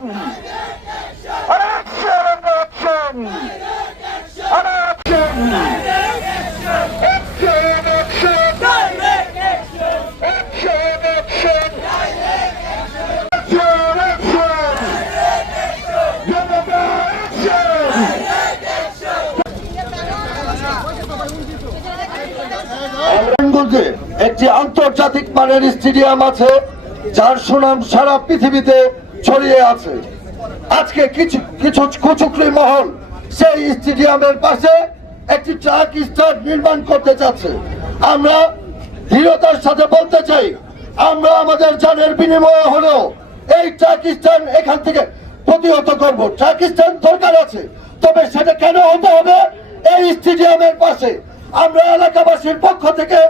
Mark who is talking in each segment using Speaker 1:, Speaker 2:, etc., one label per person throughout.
Speaker 1: action! An action and action! An action!
Speaker 2: একটি আন্তর্জাতিক মানের স্টেডিয়াম আছে, যার সুনাম সারা পৃথিবীতে ছড়িয়ে আছে। আজকে কিছু কিছু কুচুকরি মহল সেই স্টেডিয়ামের পাশে একটি ট্রাক স্টার নির্মাণ করতে চাচ্ছে আমরা দৃঢ়তার সাথে বলতে চাই, আমরা আমাদের জানের বিনিময়ে হলেও এই ট্রাক স্ট্যান্ড এখান থেকে প্রতিহত করব। ট্রাক স্ট্যান্ড দরকার আছে, তবে সেটা কেন হতে হবে? এই স্টেডিয়ামের পাশে আমরা এলাকাবাসীর পক্ষ থেকে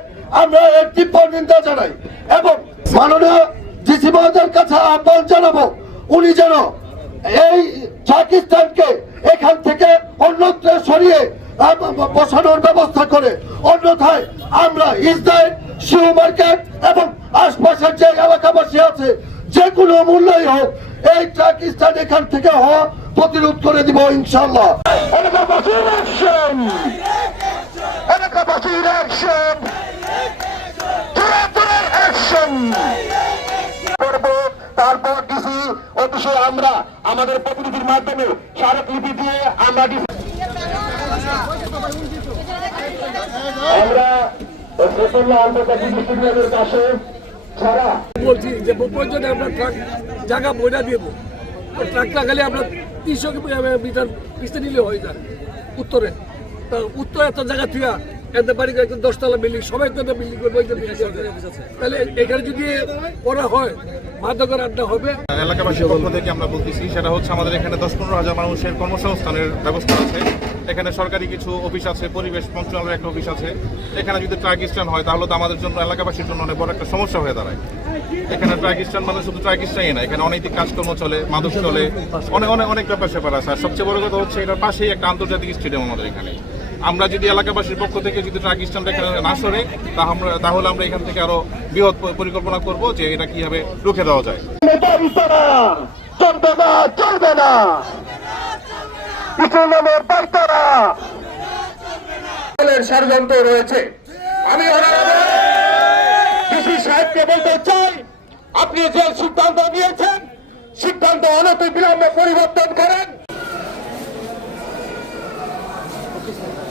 Speaker 2: আমরা এর তীব্র নিন্দা জানাই এবং মাননীয় ডিসি মহোদয়ের কাছে আহ্বান জানাব উনি যেন এই পাকিস্তানকে এখান থেকে অন্যত্র সরিয়ে বসানোর ব্যবস্থা করে, অন্যথায় আমরা ইসরায়েল শিউ মার্কেট এবং আশপাশের যে এলাকাবাসী আছে, যে কোনো মূল্যই হোক, এই পাকিস্তান এখান থেকে হওয়া প্রতিরোধ করে দিব ইনশাল্লাহ
Speaker 1: অফিসে আমরা, আমাদের প্রতিনিধির মাধ্যমে স্মারকলিপি দিয়ে আমরা আমরা
Speaker 3: বলছি যে প্রয়োজনে আমরা ট্রাক জায়গা বইটা দেবো। ট্রাকটা খালি আমরা তিনশো মিটার পিছিয়ে নিলে হয়ে যায়। উত্তরে। উত্তরে এত জায়গা থিয়া এতে বাড়ি একটা দশতলা বিল্ডিং সবাই একটা বিল্ডিং করবে। তাহলে এখানে যদি করা হয়, মাদকের আড্ডা হবে।
Speaker 4: এলাকাবাসীর পক্ষ থেকে আমরা বলতেছি, সেটা হচ্ছে আমাদের এখানে দশ পনেরো হাজার মানুষের কর্মসংস্থানের ব্যবস্থা আছে। এখানে সরকারি কিছু অফিস আছে, পরিবেশ মন্ত্রণালয়ের একটা অফিস আছে। এখানে যদি ট্রাক স্ট্যান্ড হয়, তাহলে তো আমাদের জন্য, এলাকাবাসীর জন্য অনেক বড় একটা সমস্যা হয়ে দাঁড়ায়। এখানে ট্রাক স্ট্যান্ড মানে শুধু ট্রাক স্ট্যান্ডই না, এখানে অনৈতিক কাজকর্ম চলে, মাদক চলে, অনেক অনেক অনেক ব্যাপার স্যাপার আছে। আর সবচেয়ে বড় কথা হচ্ছে, এটার পাশেই একটা আন্তর্জাতিক স্টেডিয়াম আমাদের এখানে। আমরা যদি এলাকাবাসীর পক্ষ থেকে যদি ট্রাক স্ট্যান্ড এখানে না সরে তাহলে আমরা এখান থেকে আরও বৃহৎ পরিকল্পনা করব যে এটা কীভাবে রুখে দেওয়া যায়।
Speaker 1: চলবে না চলবে না সিদ্ধান্ত নিয়েছেন, সিদ্ধান্ত অনতি বিলম্বে পরিবর্তন করেন। Thank you.